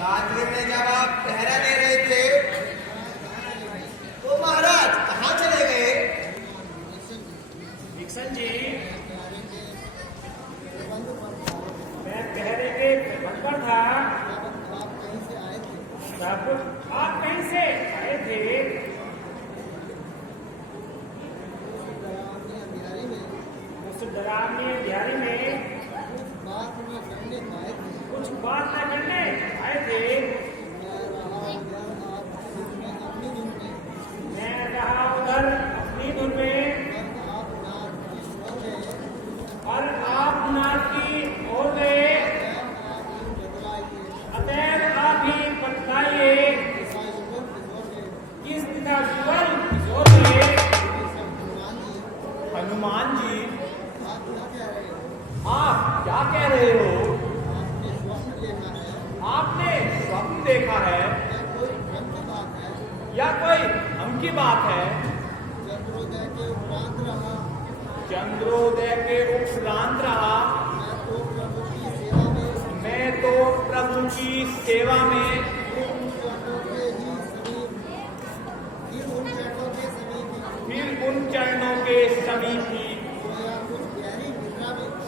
रात्रि में जब आप पहरा दे रहे थे तो महाराज कहाँ चले गए? विक्सन जी, मैं पहरे के प्रबंध पर था। तब आप कहीं से आए थे? उस डरावनी अंधेरे में कुछ बात न करने आए थे। मैं रहा उधर अपनी धुन में और आप नाथ की ओर गए। अतएव आप ही बतलाइए किस दिशा की ओर गए? हनुमान जी, आप क्या कह रहे हो? आपने स्वप्न देखा है या कोई भ्रम की बात है? चंद्रोदय के उपरांत रहा। मैं तो प्रभु की सेवा में फिर उन चरणों के समीप ही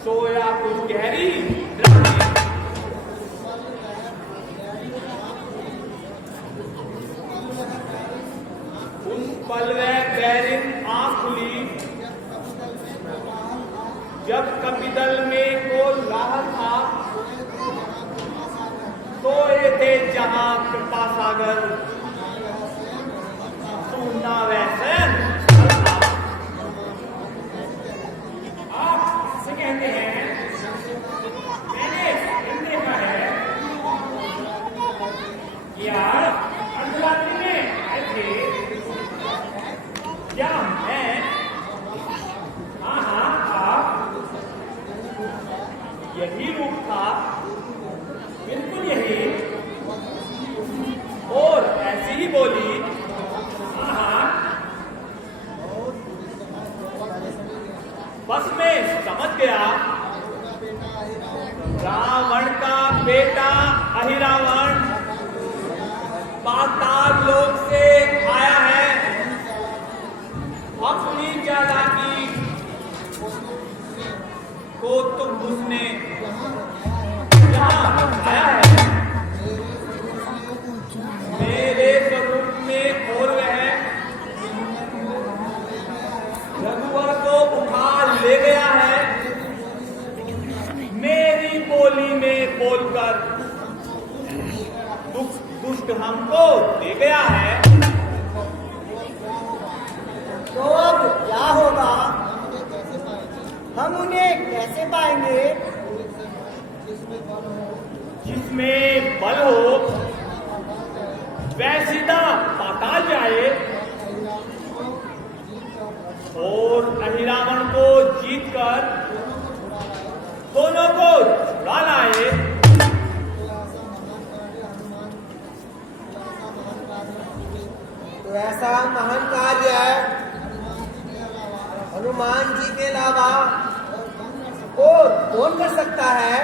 सोया कुछ गहरी निद्रा में। उन पल वह बैरिन आंख खुली जब कपिदल में को राह था। सोए थे जहां कृपा सागर सुनना वैसे आप से कहते हैं मैंने स्वप्न देखा है। यार अर्धरात्रि में आए थे क्या? मैं हाँ आप यही रूप था, बिल्कुल यही। और ऐसी ही बोली। हाँ बस मैं समझ गया, रावण का बेटा अहिरावण पाताल लोक से आया है। अपनी चालाकी को तो उसने यहाँ आया है मेरे स्वरूप में, और वह रघुवर को उठा ले गया है। मेरी बोली में बोलकर दुष्ट हमको दे गया है। तो अब क्या होगा? हम उन्हें कैसे पाएंगे? जिसमें बल हो वह सीधा पाताल जाए और अहिरावण को जीतकर दोनों को छुड़ा लाए। तो ऐसा महान कार्य हनुमान जी के अलावा और कौन कर सकता है?